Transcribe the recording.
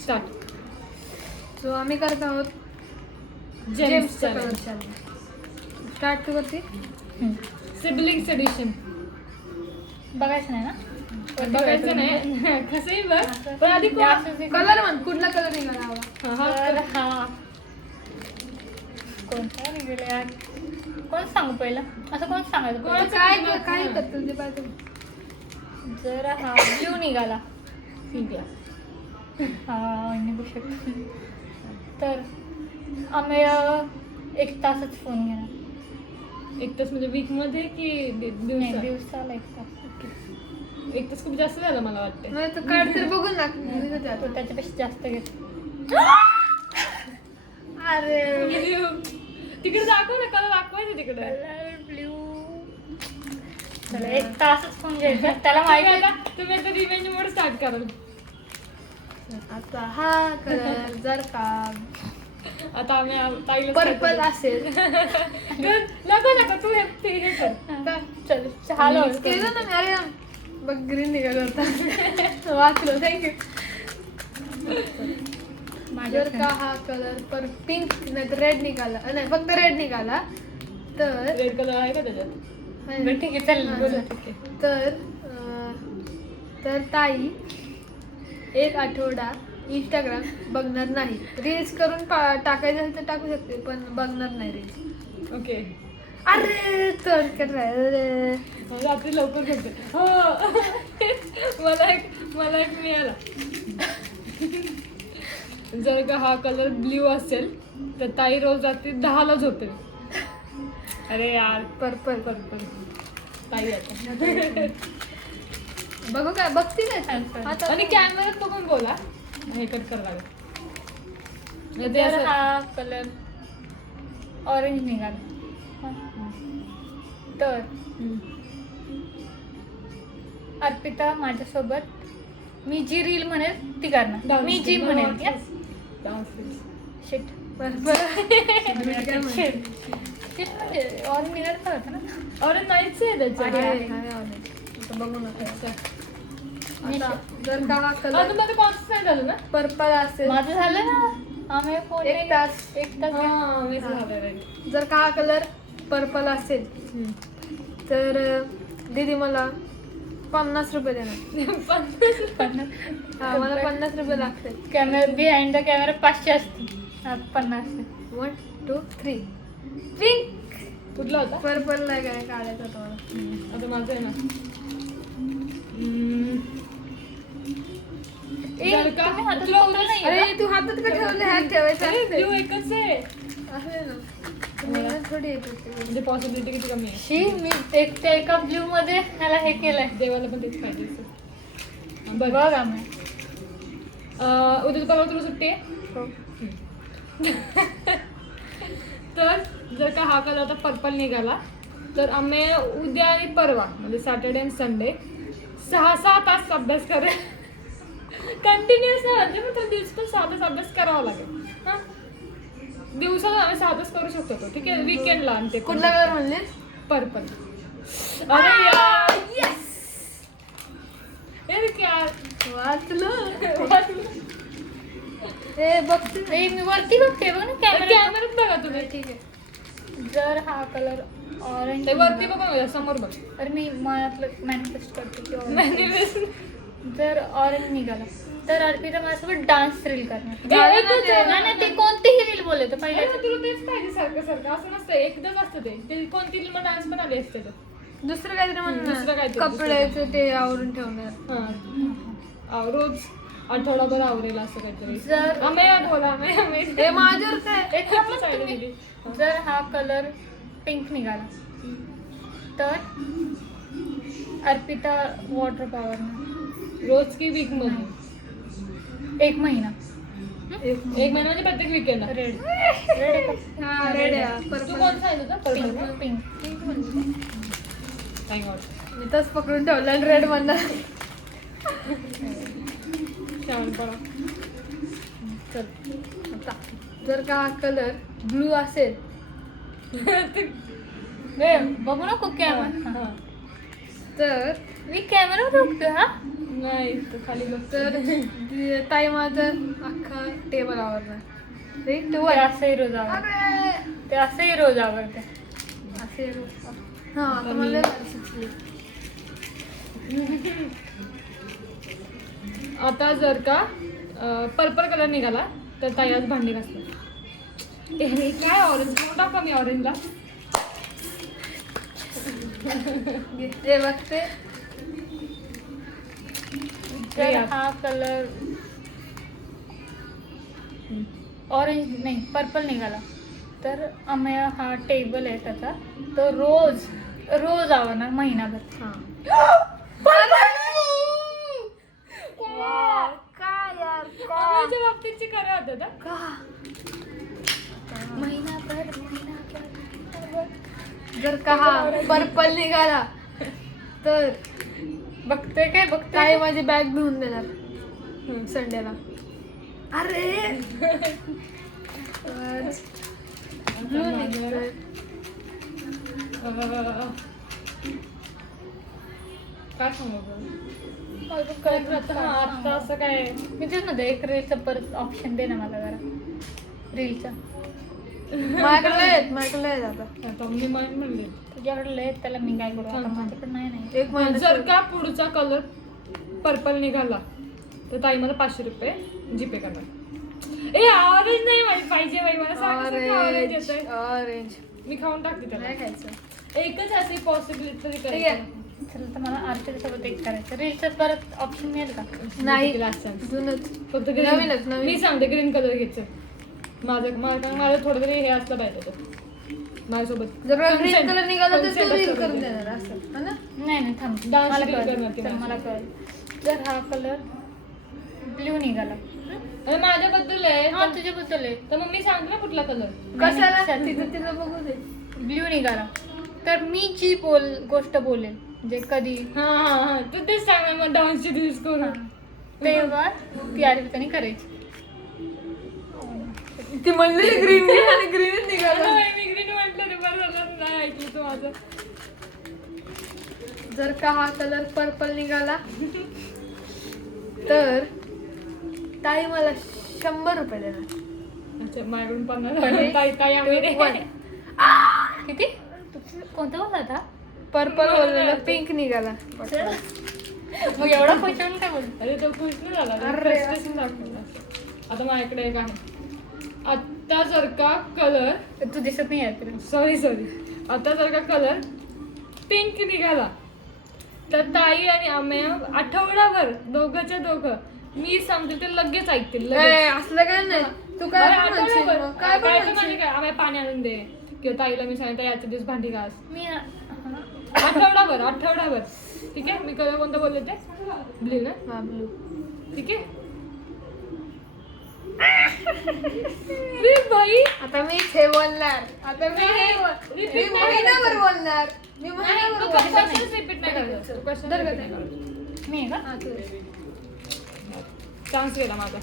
Start. So आम्ही करत आहोत जेम्स कलर चॅलेंज. स्टार्ट तू करते. Siblings edition. बघायचं नाही ना. बघायचं नाही कसंही बघ, पण आधी कलर म्हण, कुठला कलर निघाला हवा. तर हा कोणता निघाला यार, कोण सांगू पहिलं, असं कोण सांगायचं पहिलं? काय काय करतो ते पाहतो. जर हा ब्ल्यू निघाला ठीक आहे. हा निघू शकतो. तर आम्ही 1 तासच फोन घेणार. 1 तास म्हणजे वीक मध्ये की नाही, दिवसात? दिवसाला 1 तास. 1 तास खूप जास्त झालं मला वाटतं. नाही तर काढ तर बघून ना. तो त्याच्यापेक्षा जास्त घेतो. अरे तिकडे दाखव ना, कलर दाखवायचं तिकडे. ब्ल्यू. चला 1 तासच फोन घ्यायचा. त्याला माहिती आहे. तुम्ही आता रिवेंज मोड स्टार्ट कराल. आता हा कलर जर का आता आम्ही ताईला पर्पल असेल नको तू हे कर. चल चहाला केलं ना मी. अरे बघ ग्रीन निघाला होता. वाचलो. थँक्यू. जर का हा कलर पिंक नाही तर रेड निघाला, नाही फक्त रेड निघाला तर रेड कलर आहे का त्याच्यात? ठीक आहे चल बोला. तर ताई 1 आठवडा इंस्टाग्राम बघणार नाही. रील्स करून टाकायचं असेल तर टाकू शकते, पण बघणार नाही रील्स. ओके. अरे तर काय रात्री लवकर झोपते. हो. मला एक मिळाला. जर का हा कलर ब्ल्यू असेल तर ताई रोज रात्री 10ला झोपेल. अरे यार, पर्पल ताई आता. बघू काय बघते काय आणि कॅमेऱ्यात बघून बोला. हे कट कर लागेल. जर हा कलर ऑरेंज निघाला तर अर्पिता माझ्यासोबत मी जी रील म्हणेल ती करणार. मी जी म्हणेल शिट. ऑरेंज निघायचं होतं ना. ऑरेंज नाहीच आहे त्याच्यात. बघू ना. आता जर का हा कलर अजून मध्ये कॉन्स नाही झालं ना? पर्पल असेल, माझं झालं ना. आम्ही फोन 1 तास. 1 तास हा, मीच झालं right. जर का हा कलर पर्पल असेल तर दीदी मला 50 रुपये देणार. हा मला 50 रुपये लागतील. कॅमेरा बिहाइंड द कॅमेरा 500 असते. 50. 1 2 3 पिंक. कुठला होता? पर्पल नाही काय काढायचं होतं मला. आता माझं आहे ना. जर का तुम्ही हातात तुला पकडलं नाही अरे तू हातात का ठेवले? हात ठेवायचा अरे, असते. ब्ल्यू एकच आहे. आहे ना. तुम्ही थोडी येत होते. म्हणजे पॉसिबिलिटी किती कमी आहे. शी मी त्या एका ब्ल्यू मध्ये ह्याला हे केलंय. देवाला पण तेच पाहिजे असतं. बघ आम्ही उद्या परवा तुला सुट्टी आहे. तर जर का हा कलर आता पर्पल निघाला तर आम्ही उद्या आणि परवा म्हणजे सॅटर्डे आणि संडे 6-6 तास अभ्यास करेल. कंटिन्युअस म्हणजे मग तर दिवसातून 6 तास अभ्यास करावा लागेल. हा, दिवसाला आम्ही 6 तास करू शकतो तो. ठीक आहे, वीकेंडला. आणि ते कुठला कलर म्हणले? पर्पल. अरे यार, येस यार वाचलं. ए बघते मी वरती बघते बघ ना कॅमेरा. कॅमेऱ्यात बघा तुम्ही. ठीक आहे. जर हा कलर ऑरेंज ते वरती बघा माझ्या समोर बघ. तर मी मनातलं मॅनिफेस्ट करते की orange. Manifest. जर ऑरेंज निघाला तर अर्पिता माझ्यासोबत डान्स रील करणार. झालं ना ते. नाही ते कोणतीही रील बोलले तर अरे पहिले मग तुला तेच पाहिजे सारखं असं नसतं. एकदाच असतं ते कोणती मग डान्स पण आले असते. दुसरं काहीतरी दुसरं म्हणणार. काहीतरी, कपड्याचं ते आवरून ठेवणार. हा, रोज आठवडाभर आवरेल असं काहीतरी. जर आम्ही बोला हे माझ्यावर काय एक थांब ना तुम्ही. जर हा कलर पिंक निघाला तर अर्पिता वॉटर पॉवर रोज की वीक मध्ये? 1 महिना. एक महिना म्हणजे प्रत्येक वीकेंडला. रेड हा रेड आहे. तू पर्पल. कोण सांगितलं होतं? Pink pink. Thank God. मी तस पकडून ठेवला आणि रेड म्हणणार. शहाणपणा. चल आता जर का हा कलर ब्लू असेल बघू नको कॅमेरा. हा. तर मी कॅमेरा बघतो. हा नाही तो खाली बघ. तर ताई माझं अख्खा टेबल आवडणार. ते असंही रोज आवडते. ते असंही रोज आवडते. असे हा आता मला लय भारी सुचली. आता जर का पर्पल कलर निघाला तर ताई आज भांडी घासतात. हे काय ऑरेंज मोठा कमी ऑरेंजला. हे बघते. तर हा कलर ऑरेंज नाही पर्पल निघाला तर आम्ही हा टेबल आहे त्याचा तो रोज रोज आवडणार महिनाभर. हा आम्हाच्या बाबतीतची खरं होतं ना. महिनाभर जर का हा पर्पल निघाला तर बघते काय ताई बघते माझी बॅग धुवून देणार संडेला. अरे blue निघतोय. काय सांगू आता असं काय मी तेच म्हणते एक रीलचा परत ऑप्शन दे ना मला जरा रीलचा. माझ्याकडे आहेत आता. आता मी म्हणले तुझ्याकडे लय त्याला मी काय करू आता माझ्याकडे नाही. एक महिना जर का पुढचा कलर पर्पल निघाला तर ताई मला 500 रुपये जीपे करणार. ए ऑरेंज नाही पाहिजे बाई मला ऑरेंज ऑरेंज येतंय. ऑरेंज मी खाऊन टाकते त्याला. नाही खायचं. एकच अशी पॉसिबिलिटी तरी ठीक आहे. करायची. चल तर मला आरतीच्या सोबत एक करायचं रीलचा परत ऑप्शन मिळेल का? नाही लास्ट चान्स. जुनच फक्त नवीनच, ग्रीन. नवीन. मी सांगते ग्रीन कलर घ्यायचं. माझं थोडं तरी हे असलं पाहिजे होतं माझ्यासोबत. जर ग्रीन Consent. कलर निघाला तर Consent तू रील असलं करून पाहिजे. देणार असं है ना. नाही नाही थांब Dance मला reel कळलं. करणार ती चल, माझी. मला कळलं. जर हा कलर ब्ल्यू निघाला आणि माझ्याबद्दल आहे हा तुझ्याबद्दल आहे तर मग मी सांगते ना कुठला कलर. कशाला नाही, तिचं बघू दे. ब्ल्यू निघाला तर मी जी गोष्ट बोलेल म्हणजे कधी हा तू तेच सांग ना मग डान्सची रील्स करू. तेव्हा ती आरतीने करायची. ती म्हणलेली ग्रीन आणि ग्रीनच निघाला. मी ग्रीन म्हटलं रे बरं झालं नाही ऐकलं तू माझं. जर का हा कलर पर्पल निघाला तर ताई मला 100 रुपये देणार. अच्छा माझ्याकडून 50 ताई आम्ही रे. किती कोणता बोलला आता? पर्पल बोललेलं पिंक निघाला. मग एवढा पैसा काय बोल. अरे तो खुश नाही झाला रे. अरे. Frustration दाखवलं. आता माझ्याकडे एक आहे. आता जर का कलर तू दिसत नाही आहे सॉरी आता जर का कलर पिंक निघाला तर ताई आणि आम्ही आठवडाभर दोघंच्या दोघं मी सांगते ते लगेच ऐकतील लगेच. असलं काय नाही. तू काय अरे पण म्हणशील आठवडाभर. मग? काय पण काय तर म्हणशील? म्हणजे काय आम्ही पाणी आणून दे किंवा ताईला मी सांगितलं याच्या दिवस भांडी घास. मी आठवडाभर ठीक आहे. मी कलर कोणतं बोलले ते ब्ल्यू ना. हा ब्लू. ठीक आहे. अरे बाई आता मी हे बोलणार. आता मी Repeat नाही महिनाभर बोलणार. मी महिनाभर बोलणार. रिपीट नाही करायचं. Question दर का repeat नाही करायचं. मी आहे का? हा, तू. चान्स गेला माझा.